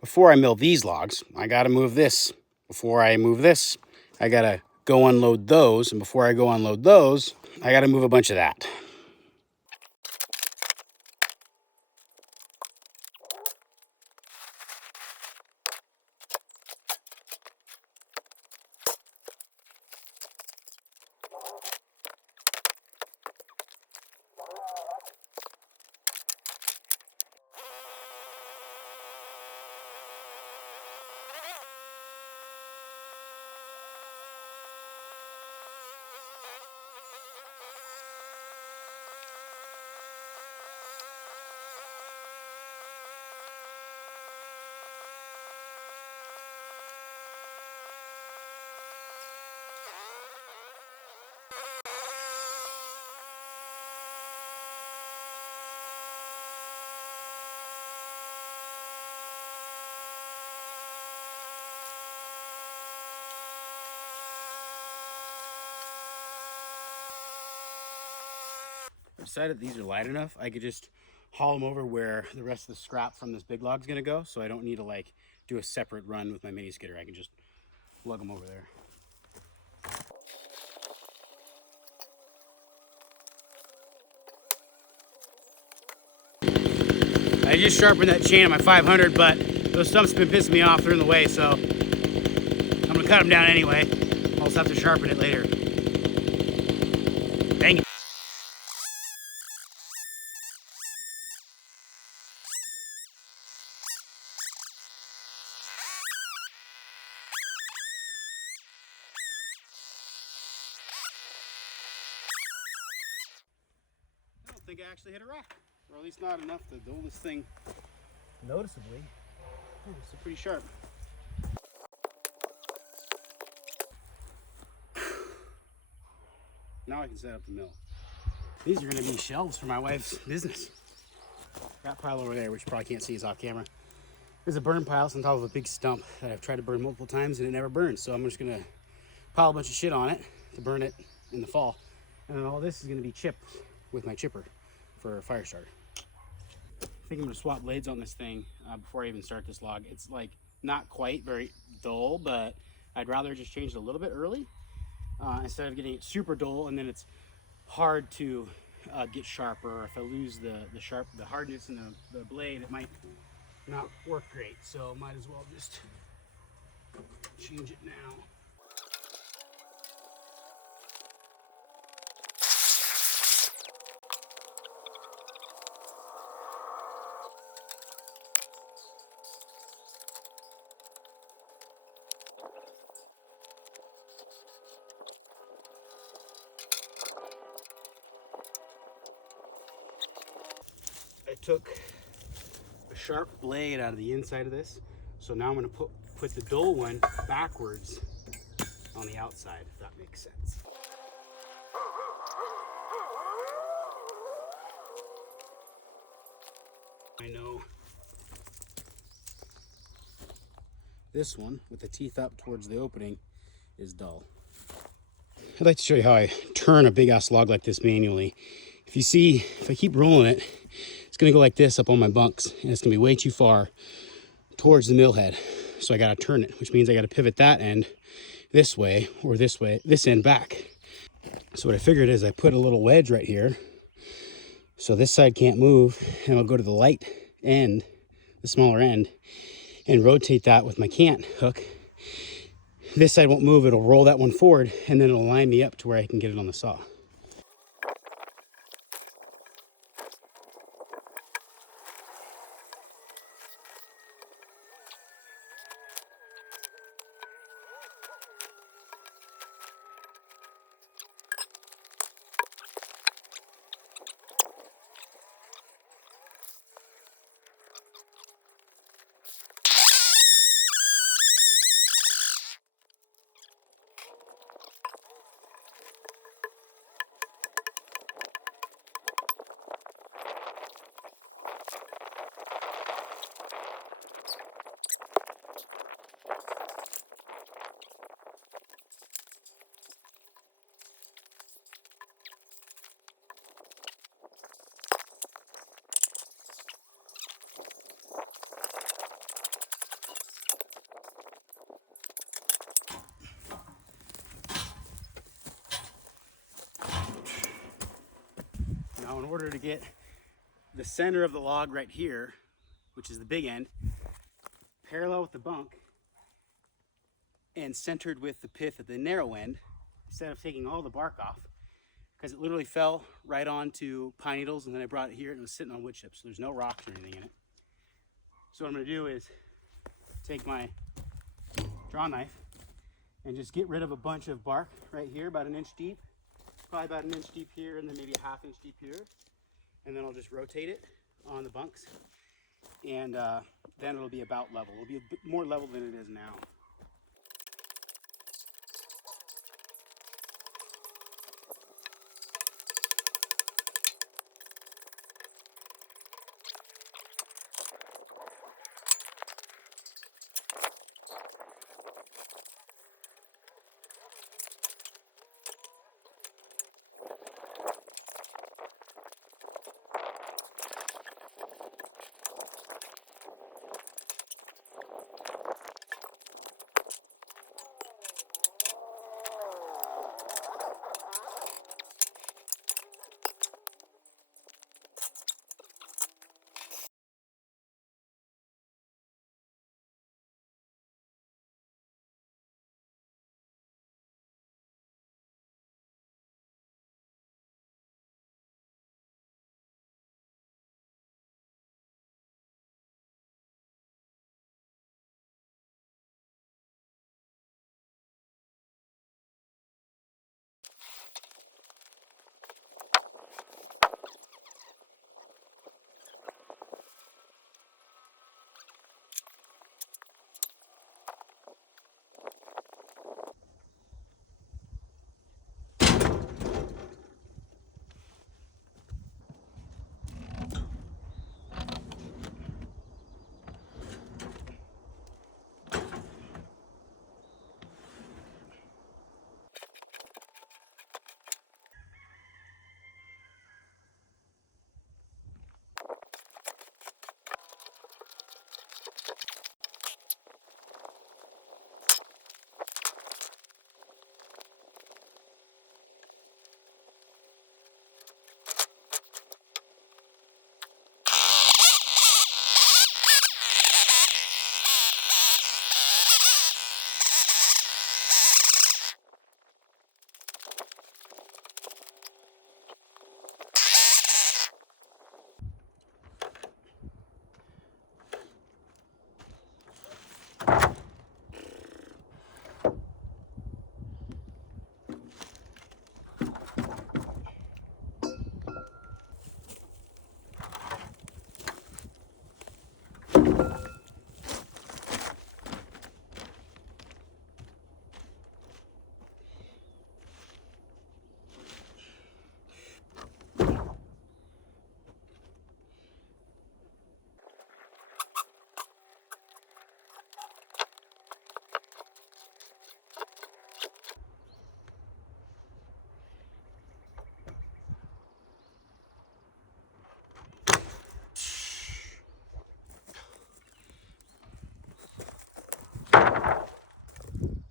before I mill these logs, I gotta move this. Before I move this, I gotta go unload those. And before I go unload those, I gotta move a bunch of that. I decided these are light enough. I could just haul them over where the rest of the scrap from this big log is gonna go. So I don't need to like do a separate run with my mini skidder. I can just lug them over there. I just sharpened that chain on my 500, but those stumps have been pissing me off. They're in the way, so I'm gonna cut them down anyway. I'll just have to sharpen it later. Dang it. I don't think I actually hit a rock, or at least not enough to dull this thing noticeably. It's pretty sharp. Now I can set up the mill. These are gonna be shelves for my wife's business. That pile over there, which you probably can't see is off camera, is a burn pile. It's on top of a big stump that I've tried to burn multiple times and it never burns. So I'm just gonna pile a bunch of shit on it to burn it in the fall. And then all this is gonna be chipped with my chipper for a fire starter. I think I'm gonna swap blades on this thing before I even start this log. It's like not quite very dull, but I'd rather just change it a little bit early instead of getting it super dull and then it's hard to get sharper. If I lose the hardness in the blade, it might not work great. So might as well just change it now. I took a sharp blade out of the inside of this, so now I'm going to put the dull one backwards on the outside, if that makes sense. I know this one with the teeth up towards the opening is dull. I'd like to show you how I turn a big ass log like this manually. If I keep rolling it, it's gonna go like this up on my bunks and it's gonna be way too far towards the mill head. So I gotta turn it, which means I gotta pivot that end this way or this way, this end back. So what I figured is I put a little wedge right here. So this side can't move and I'll go to the light end, the smaller end, and rotate that with my cant hook. This side won't move, it'll roll that one forward and then it'll line me up to where I can get it on the saw. Now, in order to get the center of the log right here, which is the big end, parallel with the bunk and centered with the pith at the narrow end, instead of taking all the bark off, because it literally fell right onto pine needles, and then I brought it here and it was sitting on wood chips, so there's no rocks or anything in it. So what I'm gonna do is take my draw knife and just get rid of a bunch of bark right here, about 1 inch deep, probably about 1 inch deep here, and then maybe a 1/2 inch deep here. And then I'll just rotate it on the bunks, and then it'll be about level. It'll be a bit more level than it is now.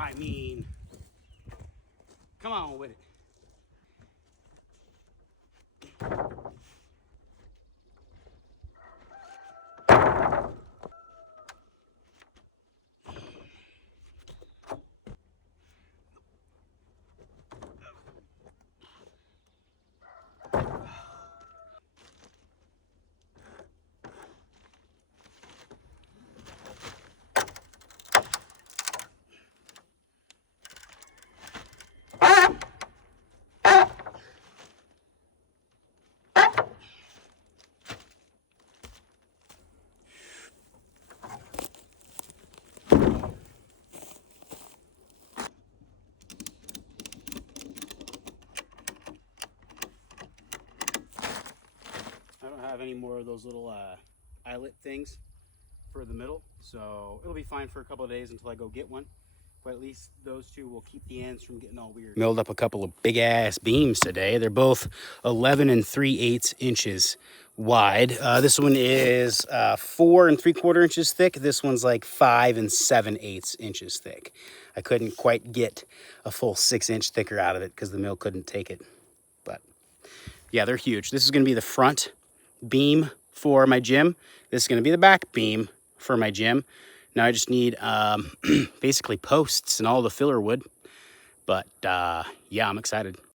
I mean, come on with it. I don't have any more of those little eyelet things for the middle, so it'll be fine for a couple of days until I go get one. But at least those two will keep the ends from getting all weird. Milled up a couple of big ass beams today. They're both 11 3/8 inches wide. This one is 4 3/4 inches thick. This one's like 5 7/8 inches thick. I couldn't quite get a full 6 inch thicker out of it because the mill couldn't take it. But Yeah, they're huge. This is gonna be the front beam for my gym. This is gonna be the back beam for my gym. Now I just need basically posts and all the filler wood. But yeah, I'm excited.